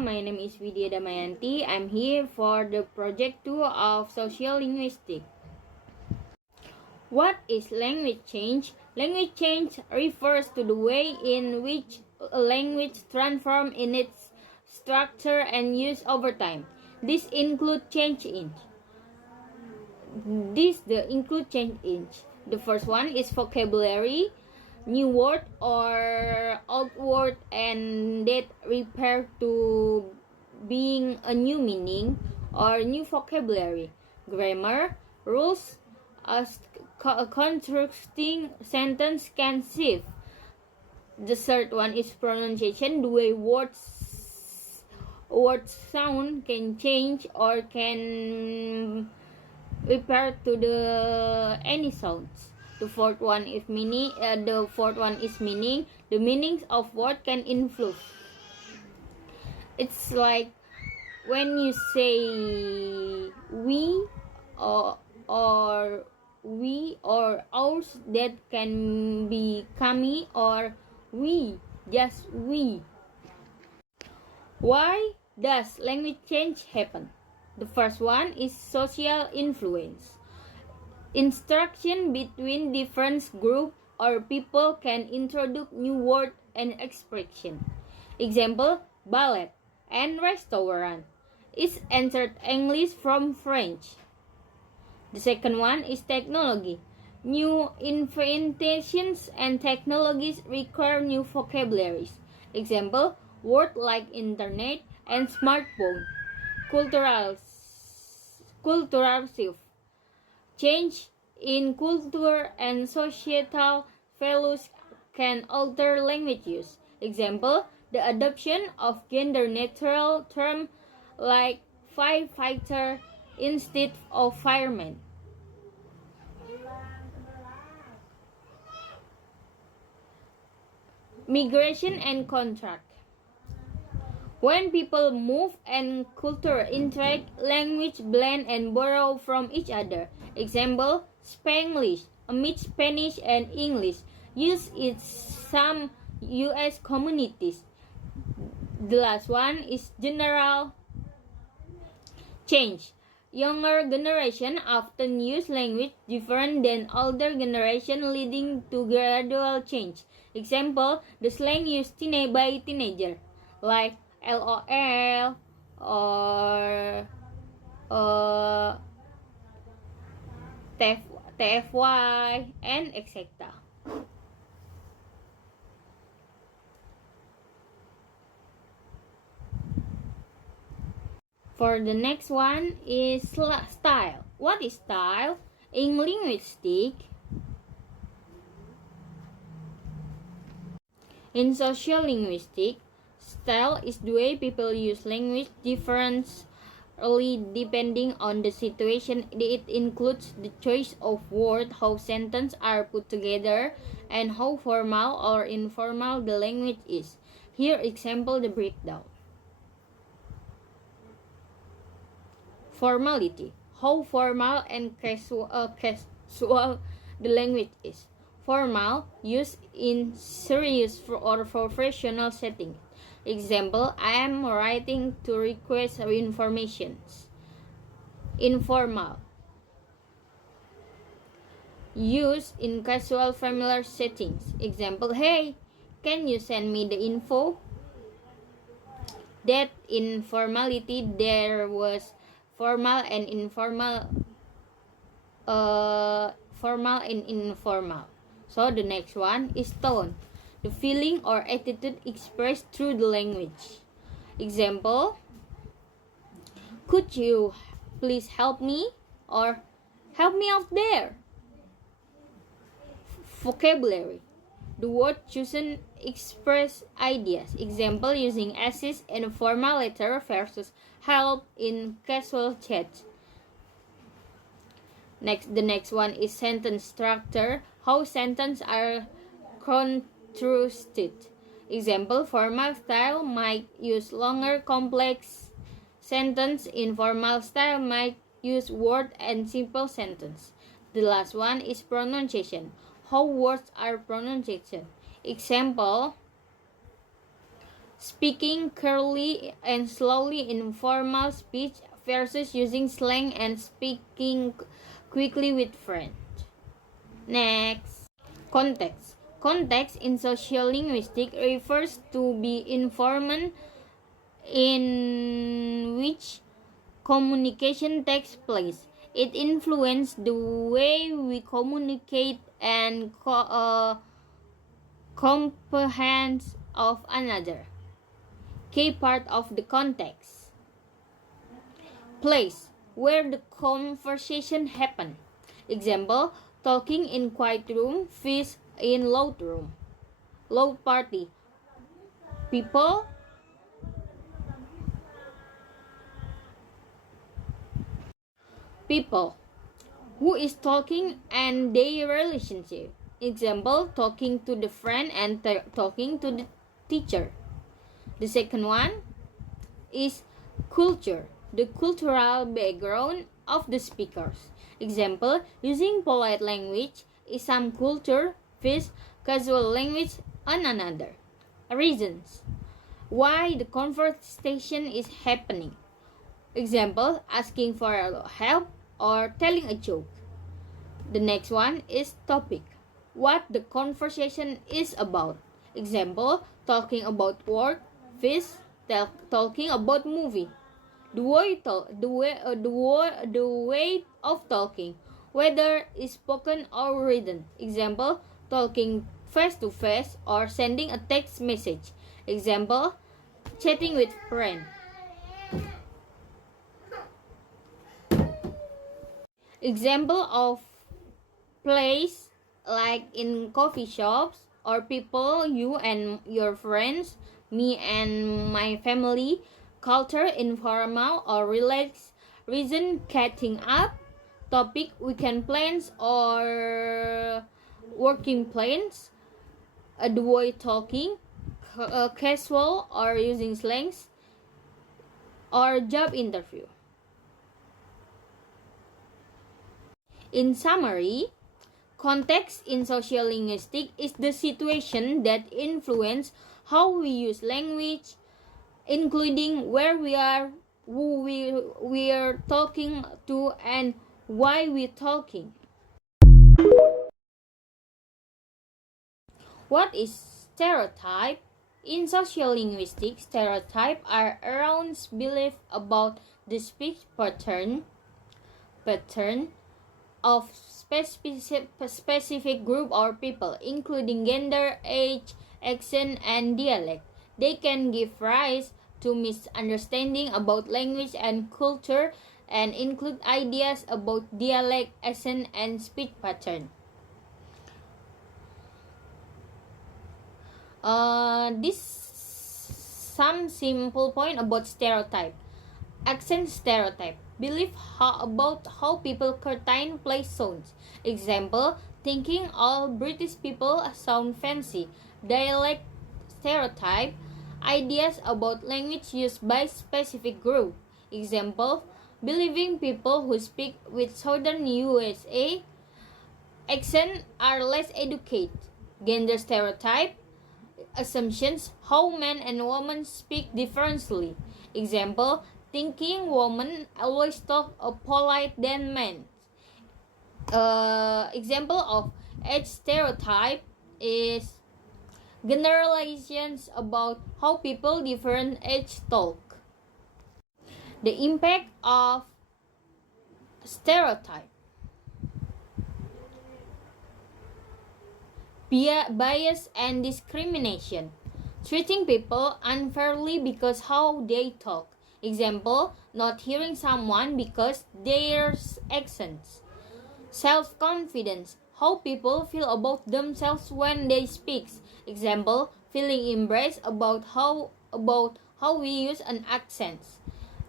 my name is Damayanti. I'm here for the project 2 of social linguistics. What is language change? Language change refers to the way in which a language transforms in its structure and use over time. This includes change in. The first one is vocabulary, new word or old word and that refer to being a new meaning or new vocabulary. Grammar, rules, constructing sentence can shift. The third one is pronunciation, the way words sound can change or can refer to the any sounds. The fourth one is meaning. The meanings of word can influence. It's like when you say we or we or ours, that can be kami or we, just we. Why does language change happen? The first one is social influence. Interaction between different groups or people can introduce new words and expression. Example, ballet and restaurant is entered English from French. The second one is technology. New inventions and technologies require new vocabularies. Example, words like internet and smartphone. Cultural shift. Change in culture and societal values can alter language use. Example, the adoption of gender-neutral terms like firefighter instead of fireman. Migration and contract. When people move and culture interact, language blend and borrow from each other. Example, Spanglish, amid Spanish and English, used in some U.S. communities. The last one is general change. Younger generation often use language different than older generation, leading to gradual change. Example, the slang used by teenager, like LOL or TFY and etc. For the next one is style. What is style? In linguistics, in social linguistics, style is the way people use language differently depending on the situation. It includes the choice of words, how sentences are put together, and how formal or informal the language is. Here, example the breakdown. Formality. How formal and casual the language is. Formal, used in serious or professional settings. Example, I am writing to request information. Informal, used in casual familiar settings. Example, hey, can you send me the info? That informality, there was formal and informal, formal and informal. So the next one is tone, the feeling or attitude expressed through the language. Example, could you please help me, or help me out there? Vocabulary, the word chosen express ideas. Example, using assist in a formal letter versus help in casual chat. The next one is sentence structure, how sentences are constructed. Example, formal style might use longer complex sentence. Informal style might use word and simple sentence. The last one is pronunciation, how words are pronounced. Example, speaking clearly and slowly in formal speech versus using slang and speaking quickly with friends. Next, context. Context in sociolinguistics refers to the environment in which communication takes place. It influences the way we communicate and comprehend of another. Key part of the context. Place where the conversation happen. Example, talking in quiet room, fish in loud room. Loud party. People who is talking and their relationship. Example, talking to the friend and talking to the teacher. The second one is culture, the cultural background of the speakers. Example, using polite language is some culture, versus casual language on another. Reasons why the conversation is happening. Example, asking for help or telling a joke. The next one is topic, what the conversation is about. Example, talking about work, fish, talking about movie. The way of talking, whether it's spoken or written. Example, talking face to face or sending a text message. Example, chatting with friend. Example of place like in coffee shops or people, you and your friends, me and my family. Culture, informal or relaxed. Reason, catching up. Topic, weekend plans or working plans. The way talking, casual or using slangs, or job interview. In summary, context in sociolinguistics is the situation that influence how we use language, including where we are, who we are talking to, and why we're talking. What is stereotype? In sociolinguistics, stereotypes are around belief about the speech pattern of specific group or people, including gender, age, accent, and dialect. They can give rise to misunderstanding about language and culture and include ideas about dialect, accent, and speech pattern. This some simple point about stereotype. Accent stereotype. Belief about how people curtain place sounds. Example, thinking all British people sound fancy. Dialect stereotype. Ideas about language used by specific group. Example, believing people who speak with southern USA accent are less educated. Gender stereotype. Assumptions, how men and women speak differently. Example, thinking women always talk polite than men. Example of age stereotype is generalizations about how people different age talk. The impact of stereotype. Bias and discrimination. Treating people unfairly because how they talk. Example, not hearing someone because their accents. Self-confidence. How people feel about themselves when they speak. Example, feeling embraced about how we use an accent.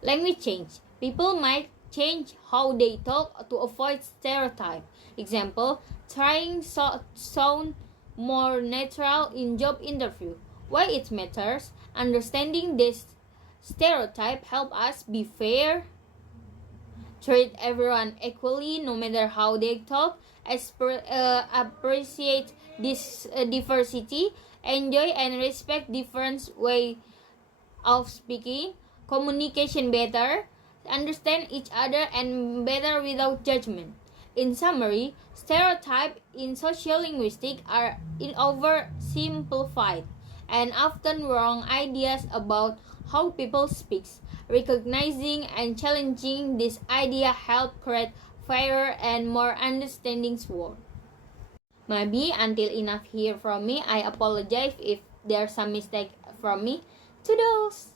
Language change. People might change how they talk to avoid stereotype. Example, trying sound more natural in job interview. Why it matters? Understanding this stereotype help us be fair, treat everyone equally no matter how they talk, appreciate this diversity, enjoy and respect different way of speaking, communication better, understand each other and better without judgment. In summary, stereotypes in sociolinguistics are oversimplified and often wrong ideas about how people speak. Recognizing and challenging this idea help create fairer and more understanding world. Maybe until enough here from me. I apologize if there's some mistake from me. Toodles!